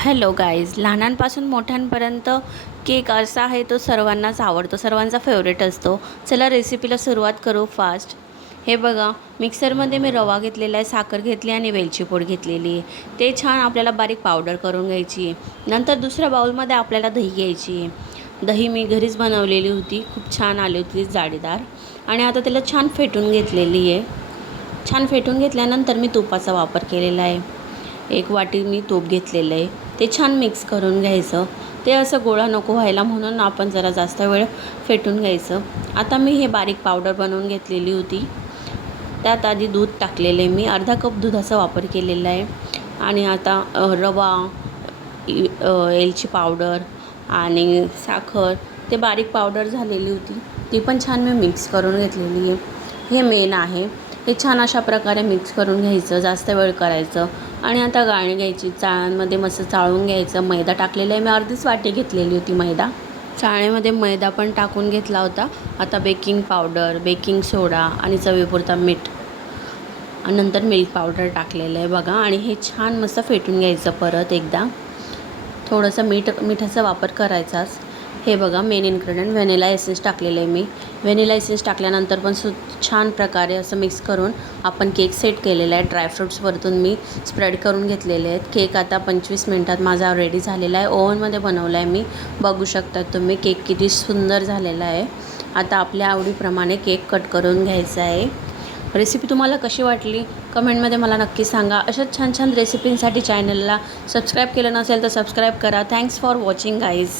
Hello guys, लहानांपासून मोठ्यांपर्यंत cake असा आहे तो सर्वांनाच आवडतो, सर्वांचा फेवरेट असतो. चला रेसिपीला सुरुवात करू फास्ट. हे बघा, मिक्सरमध्ये मी रवा घेतलेला आहे, साखर घेतली आणि वेलची पूड घेतलेली आहे. ते छान आपल्याला बारीक पावडर करून घ्यायची. नंतर दुसऱ्या बाउलमध्ये आपल्याला दही घ्यायची. दही मी घरीच बनवलेली होती, खूप छान आली होती जाडीदार. आणि आता त्याला छान फेटून घेतलेली आहे. छान फेटून घेतल्यानंतर मी तुपाचा वापर केलेला आहे. 1 वाटी मी तूप घेतलेलं आहे. ते छान मिक्स करून घ्यायचं. ते असं गोळा नको व्हायला म्हणून आपण जरा जास्त वेळ फेटून घ्यायचं. आता मी हे बारीक पावडर बनवून घेतलेली होती. त्यात आधी दूध टाकलेले, मी अर्धा कप दुधाचा वापर केलेला आहे. आणि आता रवा, वेलची पावडर आणि साखर ते बारीक पावडर झालेली होती, ती पण छान मी मिक्स करून घेतलेली आहे. हे मेन आहे. हे छान अशा प्रकारे मिक्स करून घ्यायचं, जास्त वेळ करायचं. आणि आता गाळणी घ्यायची, चाळणीमध्ये मस्त चाळून घ्यायचं. मैदा टाकलेला आहे, मी अर्धीच वाटी घेतलेली होती मैदा. चाळणीमध्ये मैदा पण टाकून घेतला होता. आता बेकिंग पावडर, बेकिंग सोडा आणि चवीपुरता मीठ आणि नंतर मिल्क पावडर टाकलेलं आहे बघा. आणि हे छान मस्त फेटून घ्यायचं. परत एकदा थोडंसं मिठाचा वापर करायचाच. हे बघा, मेन इन्ग्रेडियंट व्हॅनिला एसेन्स टाकलेलं आहे मी. व्हॅनिला एसेन्स टाकल्यानंतर पण छान प्रकारे असं मिक्स करून आपण केक सेट केलेला आहे. ड्रायफ्रूट्स वरतून मी स्प्रेड करून घेतलेले आहेत. केक आता 25 मिनटात माझा रेडी झालेला आहे. ओव्हनमध्ये बनवला आहे मी, बघू शकता तुम्ही. केक किती सुंदर झालेला आहे. आता आपल्या आवडीप्रमाणे केक कट करून घ्यायचा आहे. रेसिपी तुम्हाला कशी वाटली कमेंटमध्ये मला नक्की सांगा. अशाच छान छान रेसिपींसाठी चॅनलला सबस्क्राईब केलं नसेल तर सबस्क्राईब करा. Thanks for watching guys.